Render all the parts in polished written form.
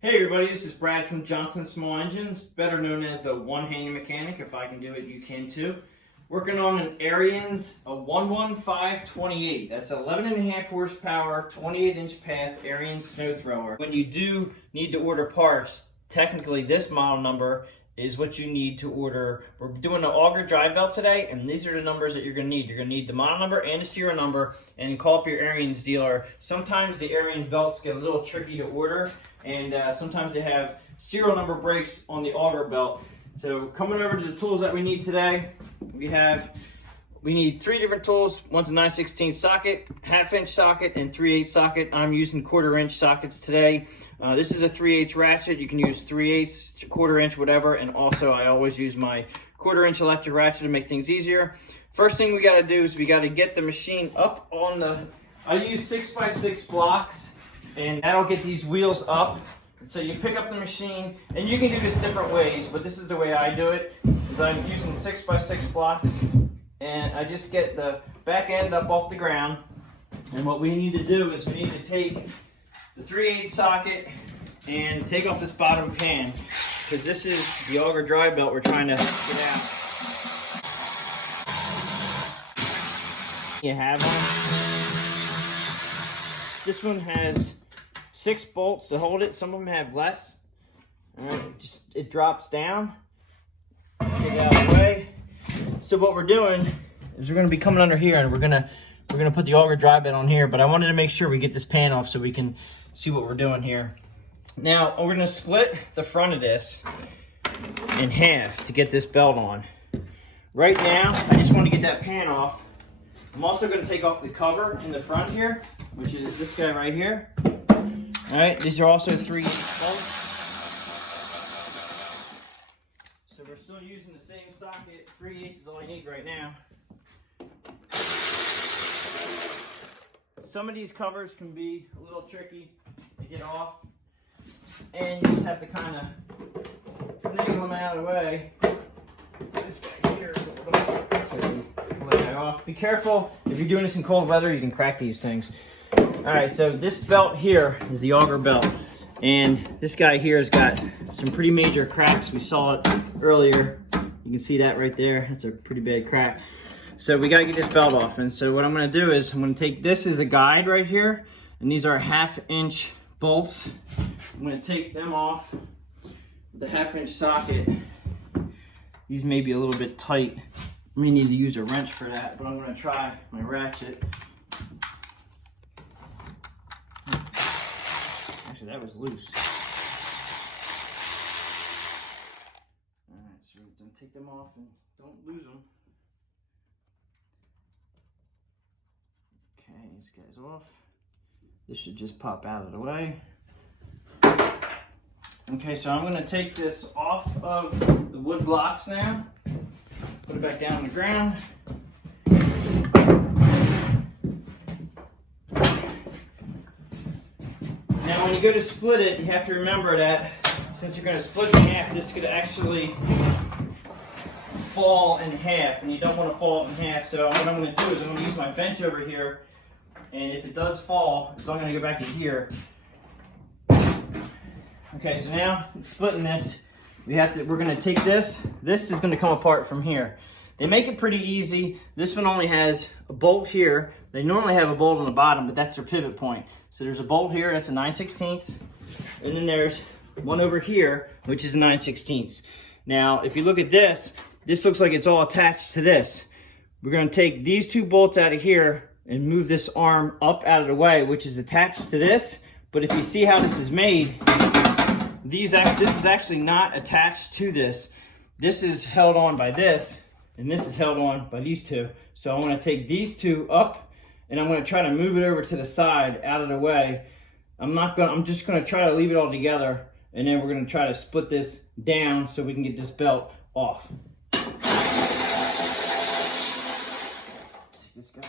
Hey everybody, this is Brad from Johnson Small Engines, better known as the one-handed mechanic. If I can do it, you can too. Working on an Ariens, a 11528. That's 11.5 horsepower, 28-inch path Ariens snow thrower. When you do need to order parts, technically this model number is what you need to order. We're doing the Auger drive belt today, and these are the numbers that you're gonna need. You're gonna need the model number and the serial number, and call up your Ariens dealer. Sometimes the Ariens belts get a little tricky to order, and sometimes they have serial number breaks on the Auger belt. So coming over to the tools that we need today, we need 3 different tools. One's a 9/16 socket, 1/2-inch socket, and 3/8 socket. I'm using 1/4-inch sockets today. This is a 3/8 ratchet. You can use 3/8, 1/4-inch, whatever. And also I always use my 1/4-inch electric ratchet to make things easier. First thing we gotta do is we gotta get the machine up on the, I use 6x6 blocks, and that'll get these wheels up. So you pick up the machine, and you can do this different ways, but this is the way I do it, is I'm using 6x6 blocks, and I just get the back end up off the ground. And what we need to do is we need to take the 3/8 socket and take off this bottom pan, because this is the Auger drive belt we're trying to get out. You have one. This one has 6 bolts to hold it. Some of them have less. It drops down. Take it out of the way. So what we're doing is we're going to be coming under here, and we're gonna put the Auger drive bit on here. But I wanted to make sure we get this pan off so we can see what we're doing here. Now we're going to split the front of this in half to get this belt on. Right now, I just want to get that pan off. I'm also going to take off the cover in the front here, which is this guy right here. All right, these are also 3/8 bolts. So we're still using the same socket. 3/8 is all I need right now. Some of these covers can be a little tricky to get off, and you just have to kind of finagle them out of the way. This guy here is a little tricky. Let that off. Be careful, if you're doing this in cold weather, you can crack these things. All right, so this belt here is the Auger belt, and this guy here has got some pretty major cracks. We saw it earlier. You can see that right there. That's a pretty bad crack. So we got to get this belt off, and so what I'm going to do is I'm going to take this as a guide right here, and these are 1/2-inch bolts. I'm going to take them off with the 1/2-inch socket. These may be a little bit tight. I may need to use a wrench for that, but I'm going to try my ratchet. Actually, that was loose. Alright, so we're going to take them off and don't lose them. Okay, these guys off. This should just pop out of the way. Okay, so I'm going to take this off of the wood blocks now. Put it back down on the ground. Now when you go to split it, you have to remember that since you're going to split it in half, this could actually fall in half, and you don't want to fall in half. So what I'm going to do is I'm going to use my bench over here, and if it does fall, so I'm going to go back to here. Okay, so now splitting this, we're going to take this. This is going to come apart from here. They make it pretty easy. This one only has a bolt here. They normally have a bolt on the bottom, but that's their pivot point. So there's a bolt here, that's a 9/16, and then there's one over here, which is a 9/16. Now, if you look at this, this looks like it's all attached to this. We're going to take these 2 bolts out of here and move this arm up out of the way, which is attached to this. But if you see how this is made, this is actually not attached to this. This is held on by this, and this is held on by these 2. So I'm going to take these 2 up, and I'm going to try to move it over to the side out of the way. I'm just going to try to leave it all together, and then we're going to try to split this down so we can get this belt off. Take this guy.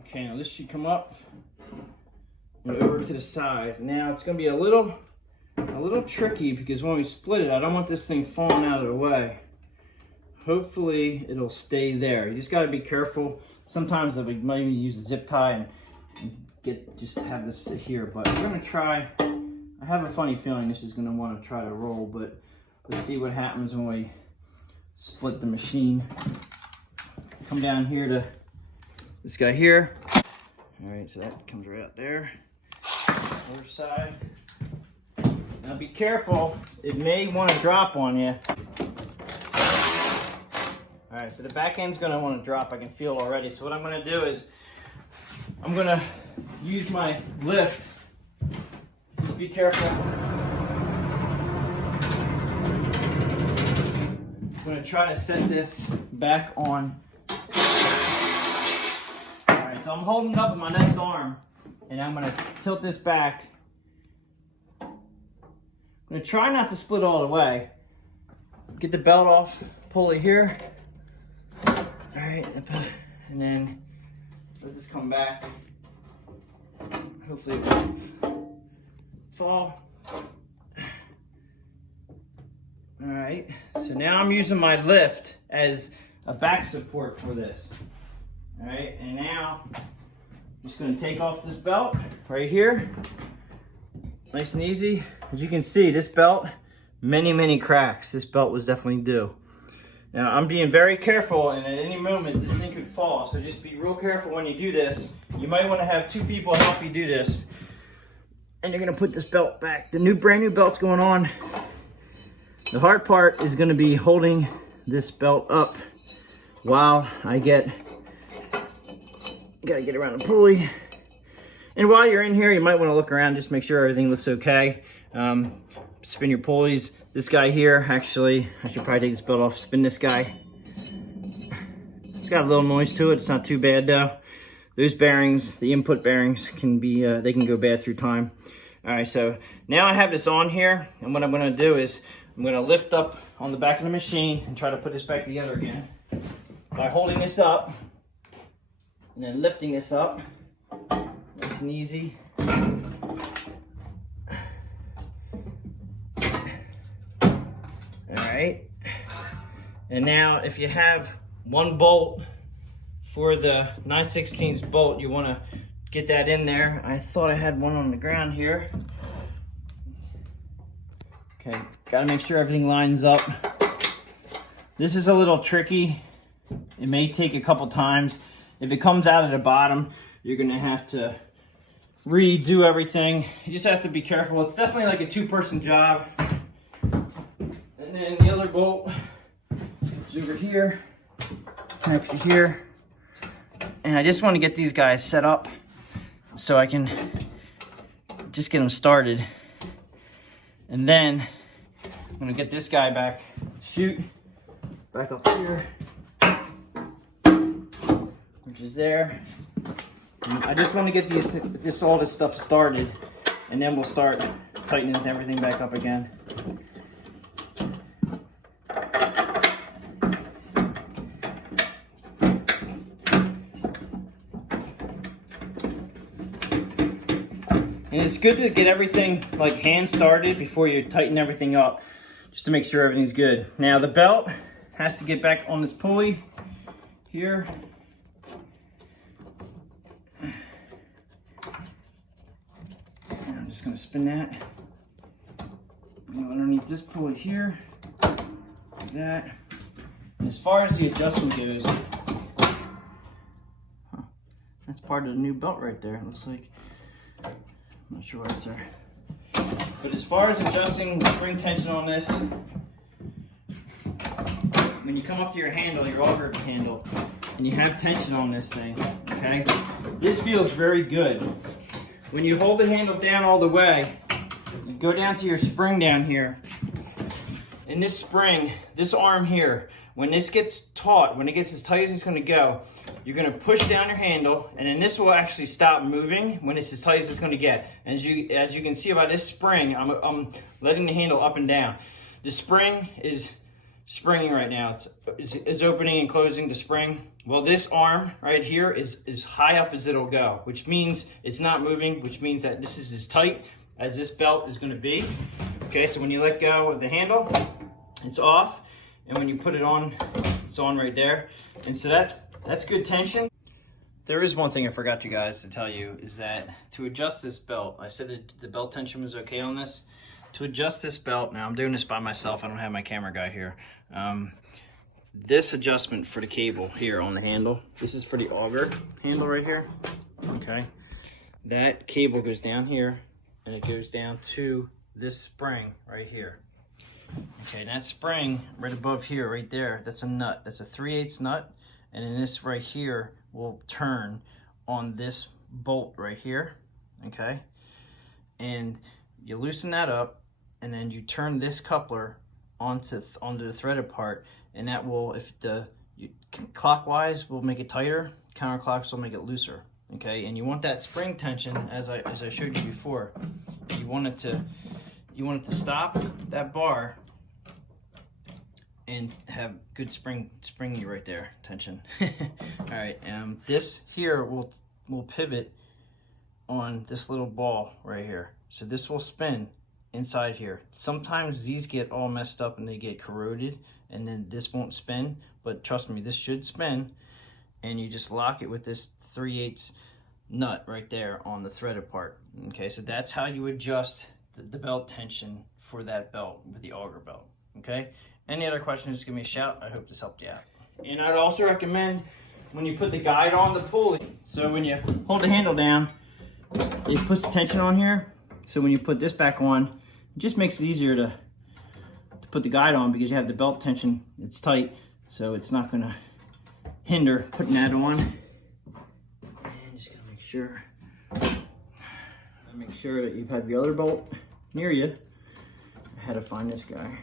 Okay, now this should come up and over to the side. Now it's going to be a little tricky because when we split it, I don't want this thing falling out of the way. hopefully it'll stay there. You just got to be careful. Sometimes I might even use a zip tie and just have this sit here, but I'm gonna try. I have a funny feeling this is gonna want to try to roll, but let's see what happens when we split the machine. Come down here to this guy here. All right, so that comes right out there. Other side. Now be careful, it may want to drop on you. All right, so the back end's gonna want to drop, I can feel it already. So what I'm gonna do is, I'm gonna use my lift. Just be careful. I'm gonna try to set this back on. All right, so I'm holding up with my left arm, and I'm gonna tilt this back. I'm gonna try not to split all the way. Get the belt off, pull it here. All right, and then let this come back. Hopefully it won't fall. All right, so now I'm using my lift as a back support for this. All right, and now I'm just gonna take off this belt right here. Nice and easy. As you can see, this belt, many cracks. This belt was definitely due. Now I'm being very careful, and at any moment this thing could fall, so just be real careful when you do this. You might want to have 2 people help you do this. And you're gonna put this belt back. The brand new belt's going on. The hard part is gonna be holding this belt up while I gotta get around the pulley. And while you're in here, you might want to look around, just make sure everything looks okay. Spin your pulleys. This guy here, actually, I should probably take this belt off, spin this guy. It's got a little noise to it, it's not too bad though. Those bearings, the input bearings, can be, they can go bad through time. All right, so now I have this on here, and what I'm gonna do is, I'm gonna lift up on the back of the machine and try to put this back together again by holding this up and then lifting this up. Nice and easy. All right. And now if you have 1 bolt for the 9/16 bolt, you want to get that in there. I thought I had one on the ground here. Okay, got to make sure everything lines up. This is a little tricky. It may take a couple times. If it comes out at the bottom, you're going to have to redo everything. You just have to be careful. It's definitely like a 2-person job. And then the other bolt is over here, next to here. And I just want to get these guys set up so I can just get them started. And then I'm going to get this guy back, shoot, back up here, which is there. And I just want to get all this stuff started, and then we'll start tightening everything back up again. And it's good to get everything like hand started before you tighten everything up, just to make sure everything's good. Now the belt has to get back on this pulley here. And I'm just gonna spin that. Now underneath this pulley here, like that. And as far as the adjustment goes, that's part of the new belt right there, it looks like. I'm not sure why it's there. But as far as adjusting the spring tension on this, when you come up to your handle, your auger handle, and you have tension on this thing, okay? This feels very good. When you hold the handle down all the way, you go down to your spring down here. And this spring, this arm here, when this gets taut, when it gets as tight as it's gonna go, you're gonna push down your handle, and then this will actually stop moving when it's as tight as it's gonna get. And as you can see by this spring, I'm letting the handle up and down. The spring is springing right now. It's opening and closing the spring. Well, this arm right here is as high up as it'll go, which means it's not moving, which means that this is as tight as this belt is gonna be. Okay, so when you let go of the handle, it's off. and when you put it on, it's on right there. And so that's good tension. There is one thing I forgot you guys to tell you, is that to adjust this belt, I said that the belt tension was okay on this. To adjust this belt, now I'm doing this by myself, I don't have my camera guy here. This adjustment for the cable here on the handle, this is for the auger handle right here, okay? That cable goes down here, and it goes down to this spring right here. Okay, that spring right above here, right there, that's a nut. That's a 3/8 nut, and then this right here will turn on this bolt right here, okay? And you loosen that up, and then you turn this coupler onto the threaded part, and that will, if clockwise will make it tighter, counterclockwise will make it looser, okay? And you want that spring tension, as I showed you before. You want it to stop that bar and have good springy right there tension. All right, this here will pivot on this little ball right here. So this will spin inside here. Sometimes these get all messed up and they get corroded, and then this won't spin, but trust me, this should spin. And you just lock it with this 3/8 nut right there on the threaded part. Okay, so that's how you adjust the belt tension for that belt with the auger belt. Okay, any other questions, just give me a shout. I hope this helped you out. And I'd also recommend, when you put the guide on the pulley, so when you hold the handle down, it puts the tension on here. So when you put this back on, it just makes it easier to put the guide on, because you have the belt tension, it's tight, so it's not gonna hinder putting that on. And just gotta make sure that you have the other bolt near you. I had to find this guy.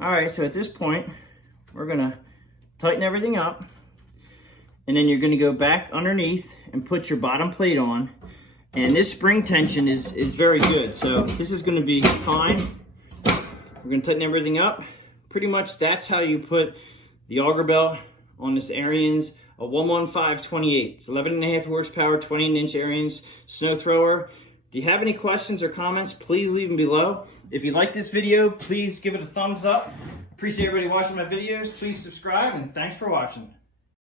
All right, so at this point, we're gonna tighten everything up, and then you're gonna go back underneath and put your bottom plate on. And this spring tension is very good, so this is gonna be fine. We're gonna tighten everything up. Pretty much that's how you put the auger belt on this Ariens, a 115/28. It's 11.5 horsepower, 28-inch Ariens snow thrower. If you have any questions or comments, please leave them below. If you like this video, please give it a thumbs up. Appreciate everybody watching my videos. Please subscribe, and thanks for watching.